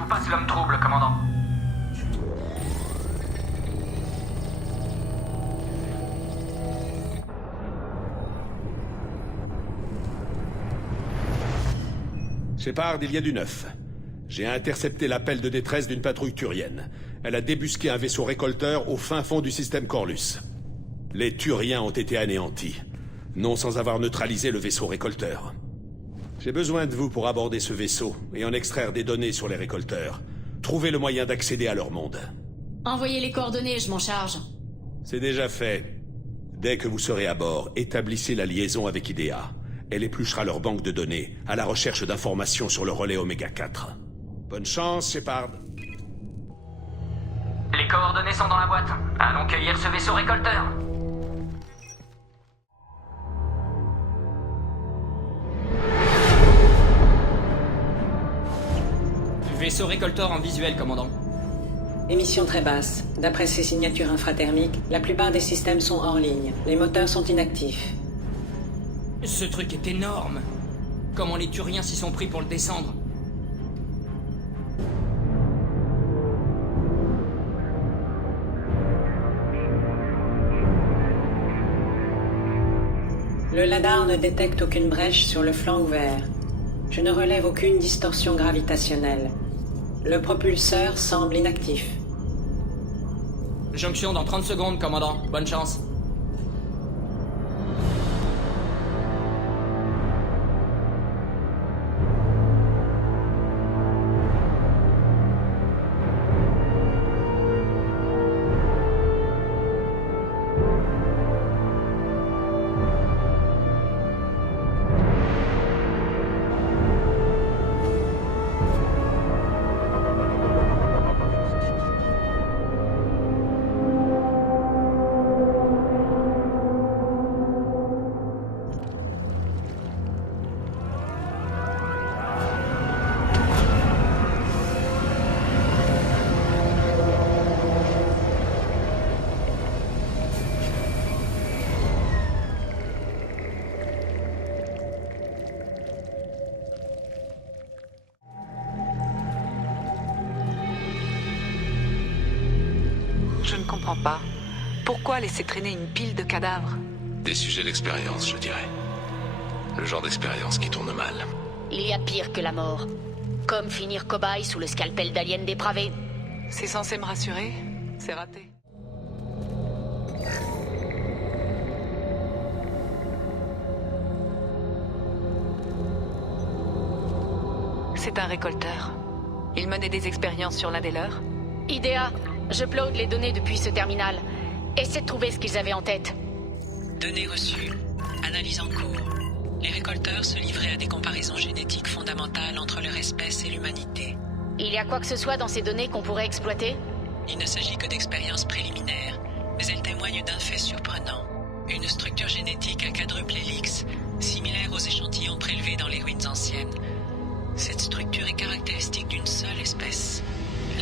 vous passe l'homme trouble, commandant. Shepard, il y a du neuf. J'ai intercepté l'appel de détresse d'une patrouille turienne. Elle a débusqué un vaisseau récolteur au fin fond du système Corlus. Les Turiens ont été anéantis, non sans avoir neutralisé le vaisseau récolteur. J'ai besoin de vous pour aborder ce vaisseau et en extraire des données sur les récolteurs. Trouver le moyen d'accéder à leur monde. Envoyez les coordonnées, je m'en charge. C'est déjà fait. Dès que vous serez à bord, établissez la liaison avec IDEA. Elle épluchera leur banque de données, à la recherche d'informations sur le relais Oméga 4. Bonne chance, Shepard. Les coordonnées sont dans la boîte. Allons cueillir ce vaisseau récolteur. Vaisseau récolteur en visuel, commandant. Émission très basse. D'après ces signatures infrathermiques, la plupart des systèmes sont hors ligne. Les moteurs sont inactifs. Ce truc est énorme. Comment les Turiens s'y sont pris pour le descendre? Le LADAR ne détecte aucune brèche sur le flanc ouvert. Je ne relève aucune distorsion gravitationnelle. Le propulseur semble inactif. Jonction dans 30 secondes, commandant. Bonne chance. Je ne comprends pas. Pourquoi laisser traîner une pile de cadavres? Des sujets d'expérience, je dirais. Le genre d'expérience qui tourne mal. Il y a pire que la mort. Comme finir cobaye sous le scalpel d'aliens dépravés. C'est censé me rassurer? C'est raté. C'est un récolteur. Il menait des expériences sur l'un des leurs. IDEA, je upload les données depuis ce terminal. Essaie de trouver ce qu'ils avaient en tête. Données reçues. Analyse en cours. Les récolteurs se livraient à des comparaisons génétiques fondamentales entre leur espèce et l'humanité. Il y a quoi que ce soit dans ces données qu'on pourrait exploiter? Il ne s'agit que d'expériences préliminaires, mais elles témoignent d'un fait surprenant. Une structure génétique à quadruple hélix, similaire aux échantillons prélevés dans les ruines anciennes. Cette structure est caractéristique d'une seule espèce,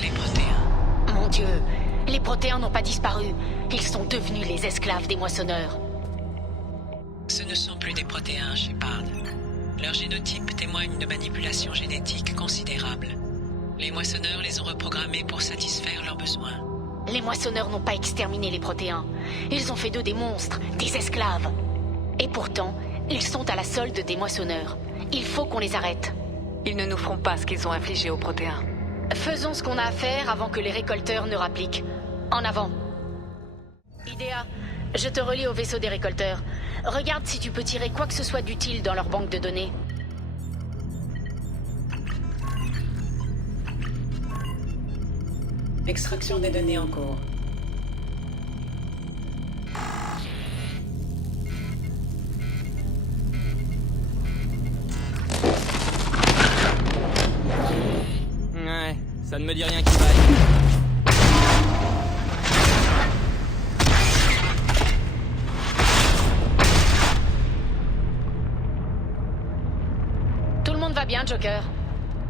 les protéins. Mon Dieu, les protéins n'ont pas disparu. Ils sont devenus les esclaves des moissonneurs. Ce ne sont plus des protéins, Shepard. Leur génotype témoigne de manipulations génétiques considérables. Les moissonneurs les ont reprogrammés pour satisfaire leurs besoins. Les moissonneurs n'ont pas exterminé les protéins. Ils ont fait d'eux des monstres, des esclaves. Et pourtant, ils sont à la solde des moissonneurs. Il faut qu'on les arrête. Ils ne nous feront pas ce qu'ils ont infligé aux protéins. Faisons ce qu'on a à faire avant que les récolteurs ne rappliquent. En avant. IDEA, je te relie au vaisseau des récolteurs. Regarde si tu peux tirer quoi que ce soit d'utile dans leur banque de données. Extraction des données en cours. Ouais, ça ne me dit rien qui vaille. Tout le monde va bien, Joker.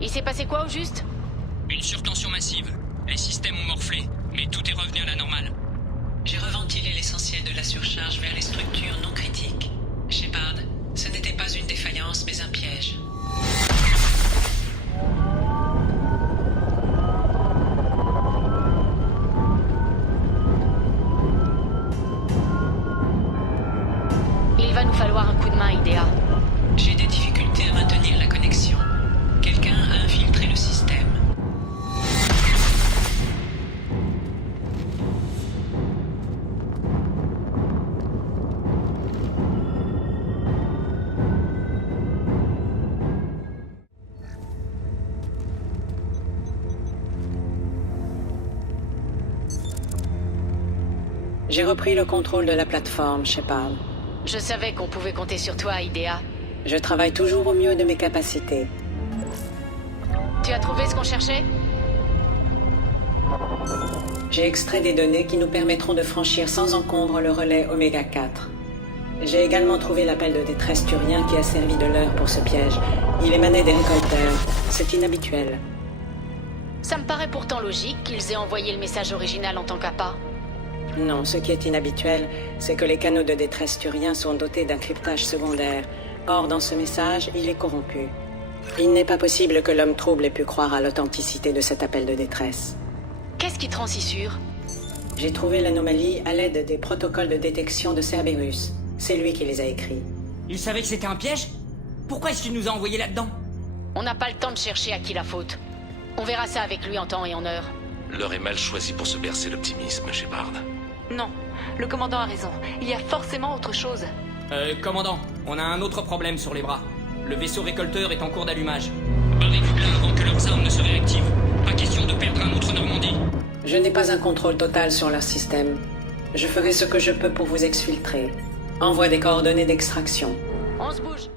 Il s'est passé quoi au juste? Une surtension massive. Les systèmes ont morflé, mais tout est revenu à la normale. J'ai reventilé l'essentiel de la surcharge vers les structures non critiques. Shepard, ce n'était pas une défaillance, mais un piège. J'ai repris le contrôle de la plateforme, Shepard. Je savais qu'on pouvait compter sur toi, Idea. Je travaille toujours au mieux de mes capacités. Tu as trouvé ce qu'on cherchait? J'ai extrait des données qui nous permettront de franchir sans encombre le relais Oméga 4. J'ai également trouvé l'appel de détresse turien qui a servi de leurre pour ce piège. Il émanait des récolteurs. C'est inhabituel. Ça me paraît pourtant logique qu'ils aient envoyé le message original en tant qu'appât. Non, ce qui est inhabituel, c'est que les canaux de détresse turiens sont dotés d'un cryptage secondaire. Or, dans ce message, il est corrompu. Il n'est pas possible que l'homme trouble ait pu croire à l'authenticité de cet appel de détresse. Qu'est-ce qui te rend si sûr? J'ai trouvé l'anomalie à l'aide des protocoles de détection de Cerberus. C'est lui qui les a écrits. Il savait que c'était un piège? Pourquoi est-ce qu'il nous a envoyés là-dedans? On n'a pas le temps de chercher à qui la faute. On verra ça avec lui en temps et en heure. L'heure est mal choisie pour se bercer l'optimisme, Shepard. Non, le commandant a raison. Il y a forcément autre chose. Commandant, on a un autre problème sur les bras. Le vaisseau récolteur est en cours d'allumage. Barrez-vous bien avant que leurs armes ne se réactivent. Pas question de perdre un autre Normandie. Je n'ai pas un contrôle total sur leur système. Je ferai ce que je peux pour vous exfiltrer. Envoie des coordonnées d'extraction. On se bouge.